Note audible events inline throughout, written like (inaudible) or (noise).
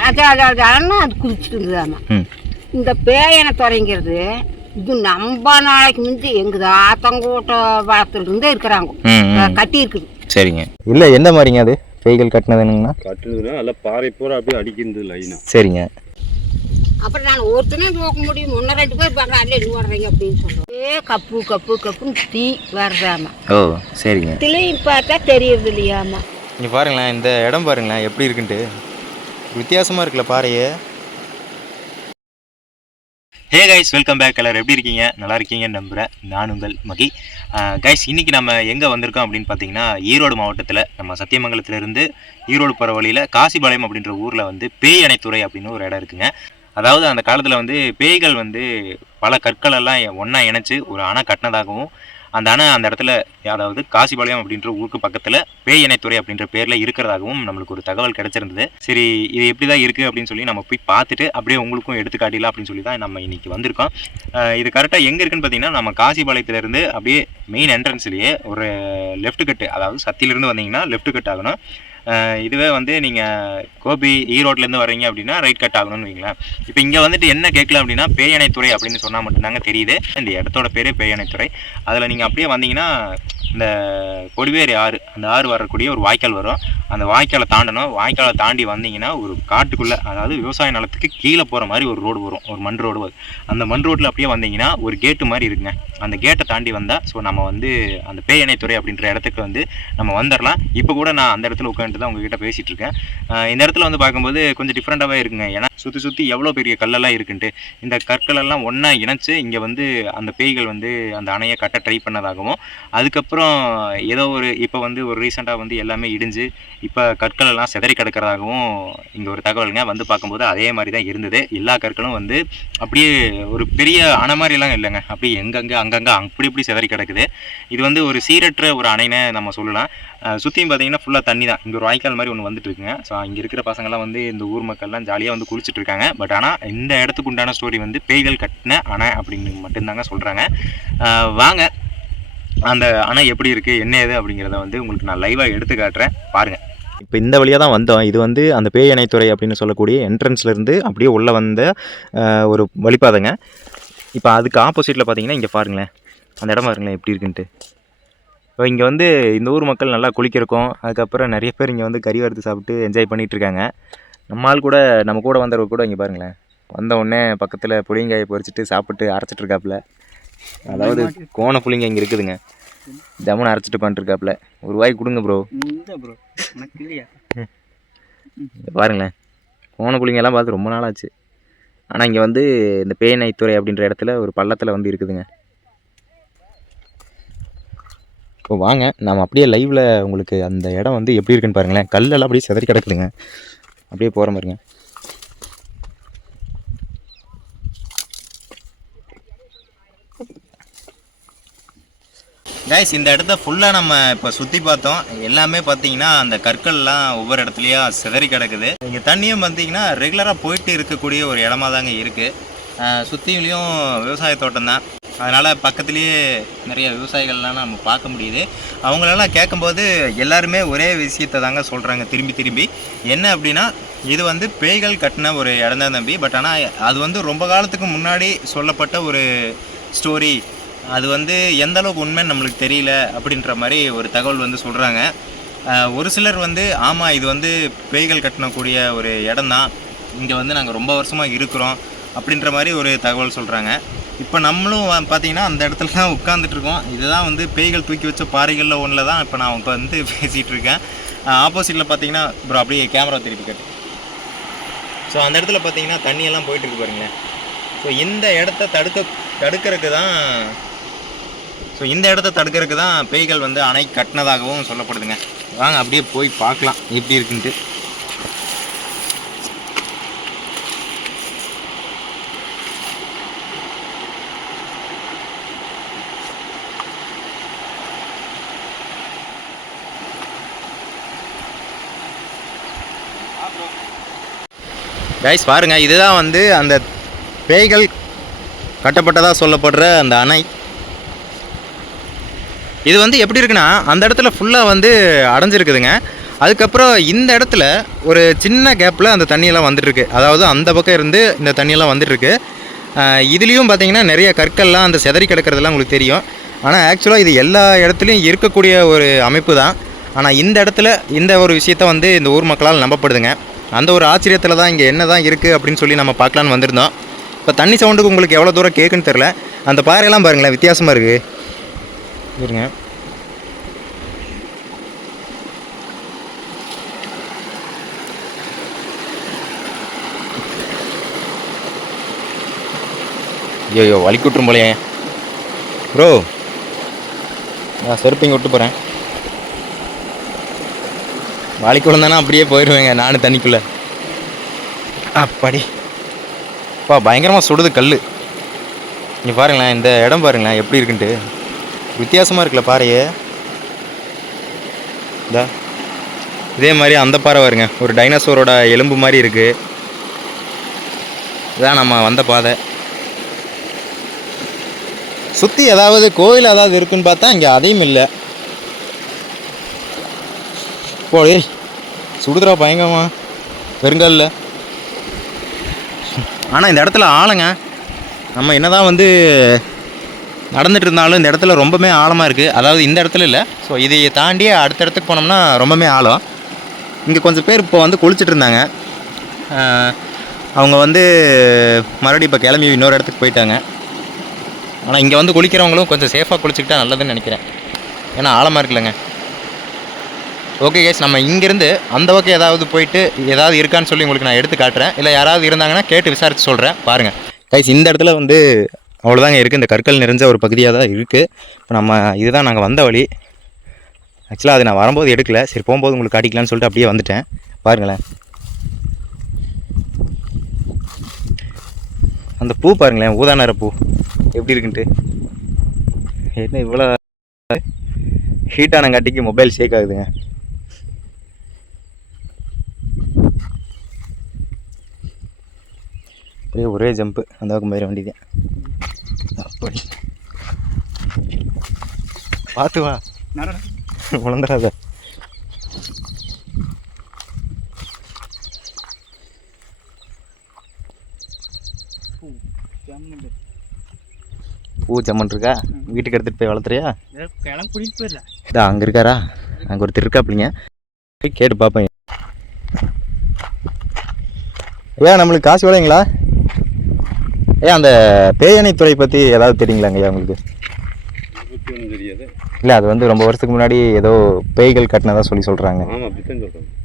அது குதிச்சுட்டு இருந்ததாம்மா ம். இந்த பேயனை துறைங்கிறது இது நம்ம நாளைக்கு முந்தி எங்கள் ஆத்தங்கூட்ட வளர்த்துட்டு இருக்கிறாங்க. கட்டி இருக்குது சரிங்க. இல்லை எந்த மாதிரிங்க அது? பேய்கள் கட்டினதுங்கண்ணா? கட்டுனதுன்னா நல்லா பாறை பூரா அப்படியே அடிக்கிறது லைனா சரிங்க. அப்புறம் நான் ஒருத்தனே போக முடியும். முன்ன ரெண்டு பேர் பார்க்குறேன் அல்ல வர்றீங்க அப்படின்னு சொல்கிறோம் ஏ கப்பு கப்பு கப்புன்னு தீ வருதாமா. ஓ சரிங்க. திளையும் பார்த்தா தெரியறது இல்லையாமா இங்கே பாருங்களேன் இந்த இடம் பாருங்களேன் எப்படி இருக்குன்ட்டு. வித்தியாசமாக இருக்குல்ல பாறையே. ஹே கைஸ் வெல்கம் பேக் எல்லாரும் எப்படி இருக்கீங்க? நல்லா இருக்கீங்கன்னு நம்புகிறேன் நான் உங்கள் மகி. கைஸ் இன்றைக்கி நம்ம எங்கே வந்திருக்கோம் அப்படின்னு பார்த்தீங்கன்னா ஈரோடு மாவட்டத்தில் நம்ம சத்தியமங்கலத்திலிருந்து ஈரோடு போகிற வழியில் காசிபாளையம் அப்படின்ற ஊரில் வந்து பேய் அணைத்துறை அப்படின்னு ஒரு இடம் இருக்குங்க. அதாவது அந்த காலத்தில் வந்து பேய்கள் வந்து பல கற்களெல்லாம் ஒன்றா இணைச்சு ஒரு அணை கட்டினதாகவும் அந்த அணை அந்த இடத்துல அதாவது காசிபாளையம் அப்படின்ற ஊருக்கு பக்கத்தில் பேய் இணைத்துறை அப்படின்ற பேரில் இருக்கிறதாகவும் நம்மளுக்கு ஒரு தகவல் கிடைச்சிருந்தது. சரி இது எப்படி தான் இருக்குது அப்படின்னு சொல்லி நம்ம போய் பார்த்துட்டு அப்படியே உங்களுக்கும் எடுத்துக்காட்டில அப்படின்னு சொல்லி தான் நம்ம இன்னைக்கு வந்திருக்கோம். இது கரெக்டாக எங்கே இருக்குன்னு பார்த்தீங்கன்னா நம்ம காசிபாளையத்துலேருந்து அப்படியே மெயின் என்ட்ரன்ஸ்லேயே ஒரு லெஃப்ட் கட்டு அதாவது சத்தியிலிருந்து வந்தீங்கன்னா லெஃப்ட் கட் ஆகணும். இதுவே வந்து நீங்கள் கோபி ஈரோட்லேருந்து வர்றீங்க அப்படின்னா ரைட் கட் ஆகணும்னு வைங்களேன். இப்போ இங்கே வந்துட்டு என்ன கேட்கலாம் அப்படின்னா பேயணைத்துறை அப்படின்னு சொன்னால் மட்டும்தாங்க தெரியுது. இந்த இடத்தோட பேர் பேயணைத்துறை. அதில் நீங்கள் அப்படியே வந்தீங்கன்னா இந்த கொடிவேரி ஆறு அந்த ஆறு வரக்கூடிய ஒரு வாய்க்கால் வரும். அந்த வாய்க்காலை தாண்டணும். வாய்க்காலை தாண்டி வந்தீங்கன்னா ஒரு காட்டுக்குள்ளே அதாவது விவசாய நிலத்துக்கு கீழே போகிற மாதிரி ஒரு ரோடு வரும். ஒரு மண் ரோடு வரும். அந்த மண் ரோட்டில் அப்படியே வந்தீங்கன்னா ஒரு கேட்டு மாதிரி இருக்குங்க. அந்த கேட்டை தாண்டி வந்தால் ஸோ நம்ம வந்து அந்த பேயணைத்துறை அப்படின்ற இடத்துக்கு வந்து நம்ம வந்துடலாம் இப்போ கூட நான் அந்த இடத்துல உட்காந்துட்டு தான் உங்ககிட்ட பேசிகிட்டு இருக்கேன். இந்த இடத்துல வந்து பார்க்கும்போது கொஞ்சம் டிஃப்ரெண்ட்டாகவே இருக்குங்க. ஏன்னா சுற்றி சுற்றி எவ்வளோ பெரிய கல்லெல்லாம் இருக்குன்ட்டு. இந்த கற்களெல்லாம் ஒன்றா இணைச்சு இங்கே வந்து அந்த பேய்கள் வந்து அந்த அணையை கட்ட ட்ரை பண்ணதாகவும் அதுக்கப்புறம் ஏதோ ஒரு இப்போ வந்து ஒரு ரீசெண்டாக வந்து எல்லாமே இடிஞ்சு இப்போ கற்கள் எல்லாம் சிதறி கிடக்கிறதாகவும் இங்கே ஒரு தகவலுங்க வந்து பார்க்கும்போது அதே மாதிரி தான் இருந்தது. எல்லா கற்களும் வந்து அப்படியே ஒரு பெரிய அணை மாதிரிலாம் இல்லைங்க. அப்படியே எங்கங்கே அங்கங்கே அப்படி இப்படி சிதறி கிடக்குது. இது வந்து ஒரு சீரற்ற ஒரு அணைன்னு நம்ம சொல்லலாம். சுற்றியும் பார்த்தீங்கன்னா ஃபுல்லாக தண்ணி தான். இங்கே ஒரு வாய்க்கால் மாதிரி ஒன்று வந்துட்டு இருக்குங்க. ஸோ இங்கே இருக்கிற பசங்கள்லாம் வந்து இந்த ஊர் மக்கள்லாம் ஜாலியாக வந்து குளிச்சுட்டு இருக்காங்க. பட் ஆனால் இந்த இடத்துக்கு உண்டான ஸ்டோரி வந்து பேய்கள் கட்டின அணை அப்படின்னு மட்டும்தாங்க சொல்கிறாங்க வாங்க. அந்த அணை எப்படி இருக்குது என்ன ஏது அப்படிங்கிறத வந்து உங்களுக்கு நான் லைவாக எடுத்து காட்டுறேன். பாருங்கள் இப்போ இந்த வழியாக தான் வந்தோம். இது வந்து அந்த பேய் அணைத்துறை அப்படின்னு சொல்லக்கூடிய என்ட்ரன்ஸ்லேருந்து அப்படியே உள்ளே வந்த ஒரு வழிபாதைங்க. இப்போ அதுக்கு ஆப்போசிட்டில் பார்த்தீங்கன்னா இங்கே பாருங்களேன். அந்த இடம் பாருங்களேன் எப்படி இருக்குன்ட்டு. இப்போ இங்கே வந்து இந்த ஊர் மக்கள் நல்லா குளிக்கிறக்கும் அதுக்கப்புறம் நிறைய பேர் இங்கே வந்து கறி வறுத்து சாப்பிட்டு என்ஜாய் பண்ணிகிட்ருக்காங்க இருக்காங்க. நம்ம ஆள் கூட நம்ம கூட வந்தவர் கூட இங்கே பாருங்களேன். வந்த உடனே பக்கத்தில் புளியங்காயை பொறிச்சிட்டு சாப்பிட்டு அரைச்சிட்டு இருக்காப்புல. அதாவது கோண புளிங்க இங்கே இருக்குதுங்க. ஜமுன் அரைச்சிட்டு பண்ணிருக்காப்புல ஒரு வாய் கொடுங்க ப்ரோ ப்ரோ பாருங்களேன். கோண புளிங்கெல்லாம் பார்த்து ரொம்ப நாள் ஆச்சு ஆனால் இங்கே வந்து இந்த பேனைத்துறை அப்படின்ற இடத்துல ஒரு பள்ளத்தில் வந்து இருக்குதுங்க. இப்போ வாங்க. நாம் அப்படியே லைவில் உங்களுக்கு அந்த இடம் வந்து எப்படி இருக்குன்னு பாருங்களேன். கல்லெல்லாம் அப்படியே சிதறி கிடக்குதுங்க. அப்படியே போகிற மாதிரிங்க. கைஸ் இந்த இடத்த ஃபுல்லாக நம்ம இப்போ சுற்றி பார்த்தோம். எல்லாமே பார்த்தீங்கன்னா அந்த கற்கள்லாம் ஒவ்வொரு இடத்துலையும் சிதறி கிடக்குது. இங்கே தண்ணியும் பார்த்தீங்கன்னா ரெகுலராக போயிட்டு இருக்கக்கூடிய ஒரு இடமா தாங்க இருக்குது சுற்றிலையும் விவசாய தோட்டம் தான். அதனால் பக்கத்துலேயே நிறைய விவசாயிகள்லாம் நம்ம பார்க்க முடியுது. அவங்களெல்லாம் கேட்கும்போது எல்லாருமே ஒரே விஷயத்தை தாங்க சொல்கிறாங்க திரும்பி திரும்பி. என்ன அப்படின்னா இது வந்து பேய்கள் கட்டின ஒரு இடம் தான் தம்பி. பட் ஆனால் அது வந்து ரொம்ப காலத்துக்கு முன்னாடி சொல்லப்பட்ட ஒரு ஸ்டோரி அது வந்து எந்த அளவுக்கு உண்மைன்னு நம்மளுக்கு தெரியல அப்படின்ற மாதிரி ஒரு தகவல் வந்து சொல்கிறாங்க ஒரு சிலர் வந்து ஆமாம் இது வந்து பேய்கள் கட்டினக்கூடிய ஒரு இடம் தான் இங்கே வந்து நாங்கள் ரொம்ப வருஷமாக இருக்கிறோம் அப்படின்ற மாதிரி ஒரு தகவல் சொல்கிறாங்க இப்போ நம்மளும் வ- பார்த்தீங்கன்னா அந்த இடத்துல தான் உட்காந்துட்ருக்கோம் இதுதான் வந்து பேய்கள் தூக்கி வச்ச பாறைகளில் ஒன்றில் தான் இப்போ நான் இப்போ வந்து பேசிகிட்டு இருக்கேன். ஆப்போசிட்டில் பார்த்தீங்கன்னா ப்ரோ அப்படியே கேமரா திருப்பி கட்டு. ஸோ அந்த இடத்துல பார்த்தீங்கன்னா தண்ணியெல்லாம் போயிட்டுருக்கு பாருங்களேன். ஸோ இந்த இடத்த தடுக்க தடுக்கிறதுக்கு தான் ஸோ இந்த இடத்த தடுக்கிறதுக்கு தான் பேய்கள் வந்து அணை கட்டினதாகவும் சொல்லப்படுதுங்க. வாங்க அப்படியே போய் பார்க்கலாம். எப்படி இருக்குன்ட்டு. கைஸ் பாருங்க இதுதான் வந்து அந்த பேய்கள் கட்டப்பட்டதாக சொல்லப்படுற அந்த அணை. இது வந்து எப்படி இருக்குன்னா அந்த இடத்துல ஃபுல்லாக வந்து அடைஞ்சிருக்குதுங்க. அதுக்கப்புறம் இந்த இடத்துல ஒரு சின்ன கேப்பில் அந்த தண்ணியெல்லாம் வந்துட்டுருக்கு. அதாவது அந்த பக்கம் இருந்து இந்த தண்ணியெல்லாம் வந்துட்டுருக்கு. இதுலேயும் பார்த்தீங்கன்னா நிறைய கற்கள்லாம் அந்த செதறி கிடக்கிறதுலாம் உங்களுக்கு தெரியும். ஆனால் ஆக்சுவலாக இது எல்லா இடத்துலையும் இருக்கக்கூடிய ஒரு அமைப்பு தான். ஆனால் இந்த இடத்துல இந்த ஒரு விஷயத்த வந்து இந்த ஊர் மக்களால் நம்பப்படுதுங்க. அந்த ஒரு ஆச்சரியத்தில் தான் இங்கே என்ன தான் இருக்குது அப்படின்னு சொல்லி நம்ம பார்க்கலான்னு வந்திருந்தோம். இப்போ தண்ணி சவுண்டுக்கு உங்களுக்கு எவ்வளோ தூரம் கேட்குன்னு தெரில அந்த பாறையெல்லாம் பாருங்களேன் வித்தியாசமாக இருக்குது இருங்க. ஐயோ வலிக்கு விட்டுரும் போலையே. ப்ரோ நான் செருப்பிங்க விட்டு போகிறேன் வலிக்கு விழுந்தானா அப்படியே போயிடுவேங்க நானும் தண்ணிக்குள்ளே. அப்பாடி. பா பயங்கரமாக சுடுது கல் இங்கே பாருங்களேன் இந்த இடம் பாருங்களேன் எப்படி இருக்குன்ட்டு. வித்தியாசமாக இருக்குல்ல பாறையே? இதா இதே மாதிரி அந்த பாறை வருங்க. ஒரு டைனோசரோட எலும்பு மாதிரி இருக்குது இதான் நம்ம வந்த பாதை. சுற்றி ஏதாவது கோயில் ஏதாவது இருக்குன்னு பார்த்தா இங்கே அதையும் இல்லை. போய் சுடுதுரா பயங்கமா பெருங்கல்ல ஆனால் இந்த இடத்துல ஆளுங்க. நம்ம என்னதான் வந்து நடந்துட்டு இருந்தாலும் இந்த இடத்துல ரொம்பவே ஆழமாக இருக்குது அதாவது இந்த இடத்துல இல்லை. ஸோ இதை தாண்டி அடுத்த இடத்துக்கு போனோம்னா ரொம்பவே ஆழம். இங்கே கொஞ்சம் பேர் இப்போ வந்து குளிச்சுட்டு இருந்தாங்க. அவங்க வந்து மறுபடியும் இப்போ கிளம்பி இன்னொரு இடத்துக்கு போயிட்டாங்க. ஆனால் இங்கே வந்து குளிக்கிறவங்களும் கொஞ்சம் சேஃபாக குளிச்சுக்கிட்டா நல்லதுன்னு நினைக்கிறேன். ஏன்னா ஆழமாக இருக்குல்லங்க. ஓகே கேஸ் நம்ம இங்கேருந்து அந்த பக்கம் ஏதாவது போயிட்டு ஏதாவது இருக்கான்னு சொல்லி உங்களுக்கு நான் எடுத்து காட்டுறேன். இல்லை யாராவது இருந்தாங்கன்னா கேட்டு விசாரித்து சொல்கிறேன் பாருங்கள் கைஸ் இந்த இடத்துல வந்து அவ்வளோதாங்க இருக்குது இந்த கற்கள் நிறைஞ்ச ஒரு பகுதியாக தான் இருக்குது இப்போ நம்ம இதுதான் நாங்கள் வந்த வழி. ஆக்சுவலாக அது நான் வரும்போது எடுக்கல. சரி போகும்போது உங்களுக்கு காட்டிக்கலாம்னு சொல்லிட்டு அப்படியே வந்துட்டேன். பாருங்களேன். அந்த பூ பாருங்களேன் ஊதா பூ. எப்படி இருக்குன்ட்டு. என்ன இவ்வளோ ஹீட்டானங்காட்டிக்கு மொபைல் ஷேக் ஆகுதுங்க. அப்படியே ஒரே ஜம்ப்பு அந்த பக்கம் போயிட வேண்டியது அப்படி பார்த்து வா. உழந்துடாத. பூ ஜம்மன் இருக்கா வீட்டுக்கு எடுத்துகிட்டு போய் வளர்த்துறியா? போயிடல இதா அங்கே இருக்காரா? அங்கே ஒருத்தர் இருக்காப்பிளிங்க கேட்டு பார்ப்பேன் ஐயா நம்மளுக்கு காசு விளையுங்களா ஐயா அந்த பேயணை துறை பற்றி ஏதாவது தெரியுங்களாங்க ஐயா உங்களுக்கு? தெரியாது இல்லை அது வந்து ரொம்ப வருஷத்துக்கு முன்னாடி ஏதோ பேய்கள் கட்டினதா சொல்லி சொல்கிறாங்க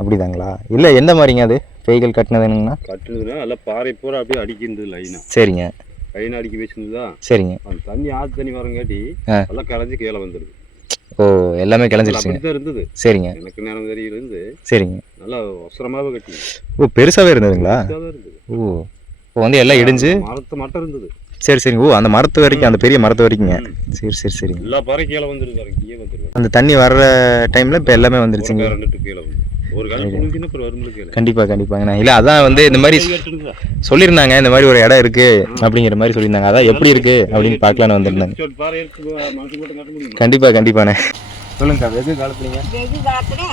அப்படிதாங்களா? இல்லை எந்த மாதிரிங்க அது? பேய்கள் கட்டினதுனுங்கண்ணா கட்டுனதுன்னா நல்லா பாறை பூரா அப்படியே அடிக்கிறது லைனாக சரிங்க. லைனாக அடிக்க வச்சிருந்ததா? சரிங்க. அந்த தண்ணி ஆற்று தண்ணி வரங்காட்டி. எல்லாம் கலைஞ்சு கீழே வந்துடுது ஓ எல்லாமே கிளஞ்சிருச்சுங்க அப்படித்தான் இருந்தது. சரிங்க. எனக்கு நேரம் தெரியல சரிங்க. நல்லா அவசரமாகவே கட்டி ஓ பெருசாகவே இருந்ததுங்களா? ஓ. இப்போ வந்து எல்லாம் இடிஞ்சு மரத்து மட்டும் இருந்தது. சரி சரிங்க. ஓ அந்த மரத்து வரைக்கும் அந்த பெரிய மரத்து வரைக்குங்க. சரி சரி சரிங்க எல்லா பாறை கீழே வந்துருக்காரு கீழே வந்துருக்காரு அந்த தண்ணி வர்ற டைமில் இப்போ எல்லாமே வந்துருச்சுங்க. கண்டிப்பாக கண்டிப்பாங்கண்ணா இல்லை அதான் வந்து இந்த மாதிரி சொல்லியிருந்தாங்க இந்த மாதிரி ஒரு இடம் இருக்குது அப்படிங்கிற மாதிரி சொல்லியிருந்தாங்க. அதான் எப்படி இருக்குது அப்படின்னு பார்க்கலான்னு வந்திருந்தாங்க கண்டிப்பாக கண்டிப்பாண்ணே சொல்லுங்கக்கா வெகு காலத்துலங்க. வெகு காலத்தில்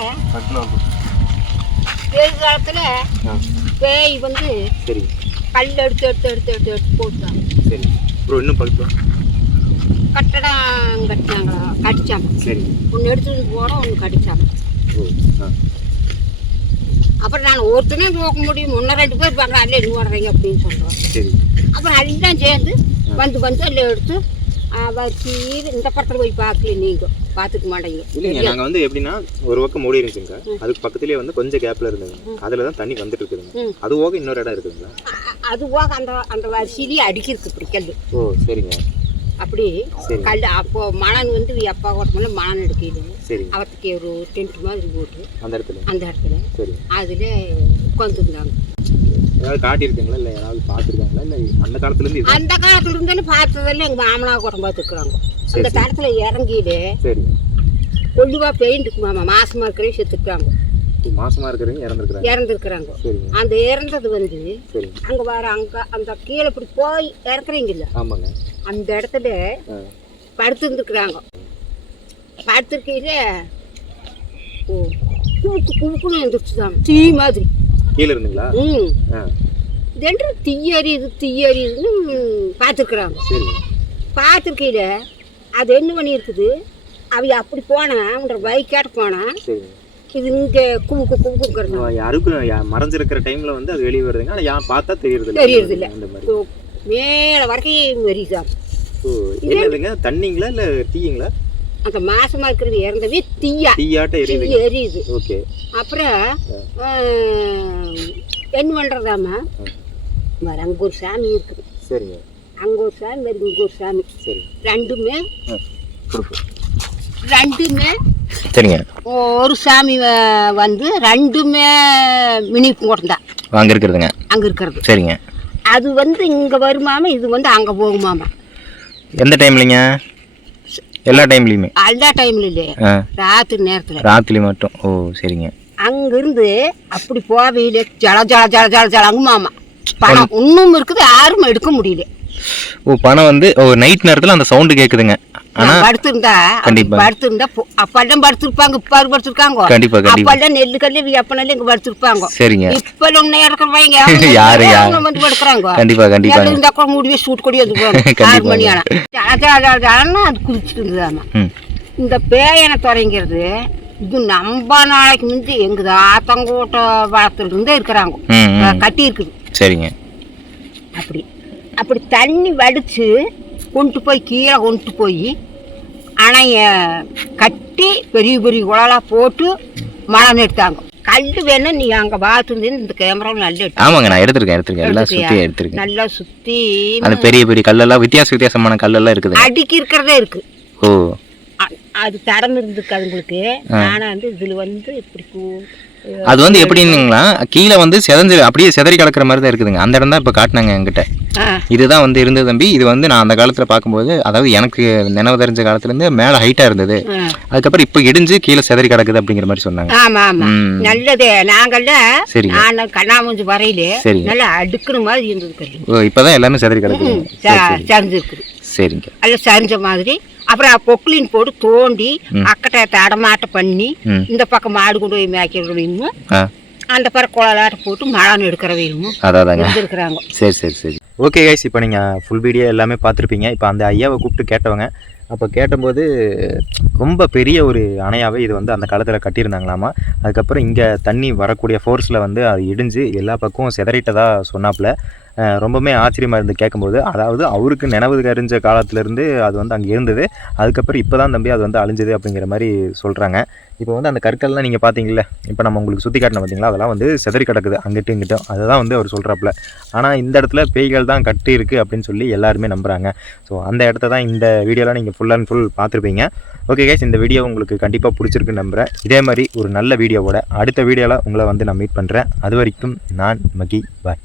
வெகு காலத்தில் பேய் வந்து சரி கல் எடுத்து எடுத்து எடுத்து எடுத்து எடுத்து போட்டாங்க சரி. ப்ரோ இன்னும் பக்கத்தில் கட்டடம் கட்டினாங்களா கடிச்சாங்க. சரி. ஒன்று எடுத்துட்டு போகிறோம் ஒன்று கடிச்சாங்க. அப்புறம் நான் ஒருத்தனே போக முடியும். முன்ன ரெண்டு பேர் பார்க்குறேன் அல்ல என்ன வர்றீங்க அப்படின்னு சொல்கிறோம் சரி. அப்புறம் எல்லாம் சேர்ந்து வந்து வந்து எல்லாம் எடுத்து வச்சு இந்த படத்தில் போய் பார்க்கல நீங்கள் பார்த்துக்க மாட்டீங்க. இல்லைங்க நாங்கள் வந்து எப்படின்னா ஒரு பக்கம் மூடி இருந்துச்சுங்க. அதுக்கு பக்கத்துலேயே வந்து கொஞ்சம் கேப்பில் இருந்ததுங்க. அதில் தான் தண்ணி வந்துட்டு இருக்குதுங்க. அது போக இன்னொரு இடம் இருக்குதுங்களா? அது போக அந்த அந்த வரிசையிலேயே அடிக்கிறது இப்படி கல் ஓ சரிங்க. அப்படி. கல் அப்போ மணன் வந்து அப்பா ஓட்டமில்ல மணன் எடுக்கையில் அவத்துக்கு ஒரு டென்ட் மாதிரி போட்டு அந்த இடத்துல? அந்த இடத்துல. சரி. அதில் உட்காந்துருந்தாங்க. ஏதாவது காட்டியிருக்காங்களா? இல்லை யாராவது பார்த்துருக்காங்களா? இல்லை அந்த காலத்துலேருந்து அந்த காலத்துல இருந்தே பார்த்ததில்ல எங்கள் மாமனா கூட்டம் பார்த்துருக்குறாங்க. அந்த தடத்துல இறங்கிடு சரிங்க கொள்ளுவா பெயிண்ட் மாமா மாசமா இருக்கிறே செத்துட்டாங்க. மாசமாக இருக்கிறவங்க இறந்துருக்குறாங்க. இறந்துருக்குறாங்க. அந்த இறந்தது வந்து அங்க வர அங்க அந்த கீழே இப்படி போய் இறக்குறீங்கல்ல? ஆமாங்க. அந்த இடத்துல. படுத்துருந்துருக்குறாங்க. படுத்துருக்கையில ஓ குவுக்கு குவுக்குன்னு எழுந்திரிச்சுதான் தீ மாதிரி. கீழே இருந்துங்களா? ம். இதென்று தீயறியுது தீயறியுதுன்னு பார்த்துருக்குறாங்க. பார்த்துருக்கையில அது என்ன பண்ணியிருக்குது? அவை அப்படி போனா அவன்ற பைக்காட்டு போனா சரி. இது இங்கே குவுக்கு குவுக்குங்கிறது யாருக்கும் மறைஞ்சிருக்கிற டைம்ல வந்து அது வெளியே வருதுங்க. ஆனால் யா பார்த்தா தெரியறது இல்ல. தெரியறது இல்ல. அந்த மாதிரி. மேலே வரைக்கும் ஓ என்னதுங்க தண்ணிங்களா இல்லை தீயுங்களா? அந்த மாசமா இருக்கிறது இறந்தவே தீயா. தீயாட்ட தீ எரியுதுங்க. எரியுது. ஓகே. அப்புறம் என்ன பண்ணுறதாம்மா வர அங்கே ஒரு சாமி இருக்குது சரிங்க. அங்கே ஒரு சாமி வருது இங்கே ஒரு சாமி. சரி. ரெண்டுமே ரெண்டுமே சரிங்க. ஒரு சாமி வந்து ரெண்டுமே மினிப்பு தான் அங்கே இருக்கிறதுங்க. அங்கே இருக்கிறது. சரிங்க. அது வந்து இங்கே வருமாமா இது வந்து அங்கே போகுமாமா. எந்த டைம்லிங்க? எல்லா டைம்லையுமே? எல்லா டைம்ல இல்லையே ராத்திரி நேரத்தில். ராத்திரி மட்டும். ஓ சரிங்க. அங்கிருந்து அப்படி போவையில ஜல ஜல ஜல ஜல ஜலங்குமாமா. பணம் இன்னும் இருக்குது யாரும் எடுக்க முடியல. ஓ பணம் வந்து ஓ நைட் நேரத்தில் அந்த சவுண்டு கேட்குதுங்க ஆனால் படுத்திருந்தா கண்டிப்பா. படுத்திருந்தா அப்பெல்லாம் படுத்திருப்பாங்க இப்பாரு படுத்திருக்காங்க. கண்டிப்பா கண்டிப்பா. அப்பெல்லாம் நெல்லு கல்லு எப்பனாலும் இங்க படுத்திருப்பாங்க. சரிங்க. இப்ப ஒண்ணு இருக்கிறவங்க யாரு, யாரு? வந்து படுக்கிறாங்க. கண்டிப்பா கண்டிப்பா நெல்லு இருந்தா கூட முடிவே சூட் கொடி வந்து (laughs) ஆறு. மணி ஆனா. ஜல ஜல ஜல ஜலன்னு அது குதிச்சுட்டு இருந்ததாமா. இந்த பேயனை தொடங்கிறது இது நம்ம நாளைக்கு முந்தி எங்க ஆத்தங்கோட்ட இருந்தே இருக்கிறாங்க. கட்டி இருக்குது சரிங்க. அப்படி. அப்படி தண்ணி வடித்து கொண்டு போய் கீழே கொண்டு போய் அணைய கட்டி பெரிய பெரிய குழலா போட்டு மணம் எடுத்தாங்க. கல் வேணா நீ அங்கே பார்த்துருந்து இந்த கேமராவில் நல்லா ஆமாங்க நான் எடுத்திருக்கேன் எடுத்திருக்கேன். எல்லாம்? சுற்றி எடுத்திருக்கேன். நல்லா சுற்றி அந்த பெரிய பெரிய கல்லெல்லாம் வித்தியாச வித்தியாசமான கல்லெல்லாம் இருக்குது அடுக்கி இருக்கிறதே இருக்கு. ஓ. அது தடம் இருந்துருக்கு அதுங்களுக்கு ஆனால் வந்து இதில் வந்து இப்படி கூ- அது வந்து எப்படின்னுங்களா? கீழே வந்து செதஞ்சு அப்படியே செதறி கிடக்குற மாதிரி தான் இருக்குதுங்க. அந்த இடம் தான் இப்போ காட்டினாங்க என்கிட்ட. இதுதான் வந்து இருந்தது தம்பி. இது வந்து நான் அந்த காலத்தில் பார்க்கும்போது அதாவது எனக்கு நினைவு தெரிஞ்ச காலத்துலேருந்து மேலே ஹைட்டாக இருந்தது. அதுக்கப்புறம் இப்போ இடிஞ்சு கீழே செதறி கிடக்குது அப்படிங்கிற மாதிரி சொன்னாங்க. ஆமா ஆமா. ம். நல்லது. நாங்கள்லாம் சரிங்க. நான் கண்ணாமூஞ்சி வரையிலே சரிங்க. நல்லா அடுக்குற மாதிரி இருந்தது கல்லு ஓ இப்போதான் எல்லாமே செதறி கிடக்குது. சரிங்க. அல்ல சரிஞ்ச மாதிரி. அப்புறம் பொக்லின் போட்டு தோண்டி அக்கட்டை தடமாட்ட பண்ணி இந்த பக்கம் மாடு கொண்டு போய் ஆ. அந்த பக்கம் குழலாட்ட போட்டு மழை எடுக்கிற வேணுமோ அதாதாங்க. இருந்திருக்கிறாங்க சரி சரி சரி. ஓகே கைஸ் இப்போ நீங்கள் ஃபுல் வீடியோ எல்லாமே பார்த்துருப்பீங்க. இப்போ அந்த ஐயாவை கூப்பிட்டு கேட்டவங்க அப்போ கேட்டபோது ரொம்ப பெரிய ஒரு அணையாகவே இது வந்து அந்த காலத்தில் கட்டியிருந்தாங்களாமா. அதுக்கப்புறம் இங்கே தண்ணி வரக்கூடிய ஃபோர்ஸில் வந்து அது இடிஞ்சு எல்லா பக்கமும் செதறிட்டதாக சொன்னாப்புல ரொம்பவுமே ஆச்சரியமாக இருந்து கேட்கும்போது அதாவது அவருக்கு நினைவு தெரிஞ்ச காலத்துலேருந்து அது வந்து அங்கே இருந்தது. அதுக்கப்புறம் இப்போ தான் தம்பி அது வந்து அழிஞ்சது அப்படிங்கிற மாதிரி சொல்கிறாங்க இப்போ வந்து அந்த கற்கள்லாம் நீங்கள் பார்த்தீங்கள இப்போ நம்ம உங்களுக்கு சுற்றி காட்டின பார்த்தீங்களா அதெல்லாம் வந்து செதறி கிடக்குது அங்கிட்டும் இங்கிட்டும். அதுதான் வந்து அவர் சொல்கிறாப்புல ஆனால் இந்த இடத்துல பேய்கள் தான் கட்டி இருக்குது அப்படின்னு சொல்லி எல்லாருமே நம்புகிறாங்க ஸோ அந்த இடத்த தான் இந்த வீடியோலாம் நீங்கள் ஃபுல் அண்ட் ஃபுல் பார்த்துருப்பீங்க. ஓகே கைஸ் இந்த வீடியோ உங்களுக்கு கண்டிப்பாக பிடிச்சிருக்குன்னு நம்புகிறேன் இதே மாதிரி ஒரு நல்ல வீடியோவோட அடுத்த வீடியோவில் உங்களை வந்து நான் மீட் பண்ணுறேன் அது வரைக்கும் நான் மகி பாய்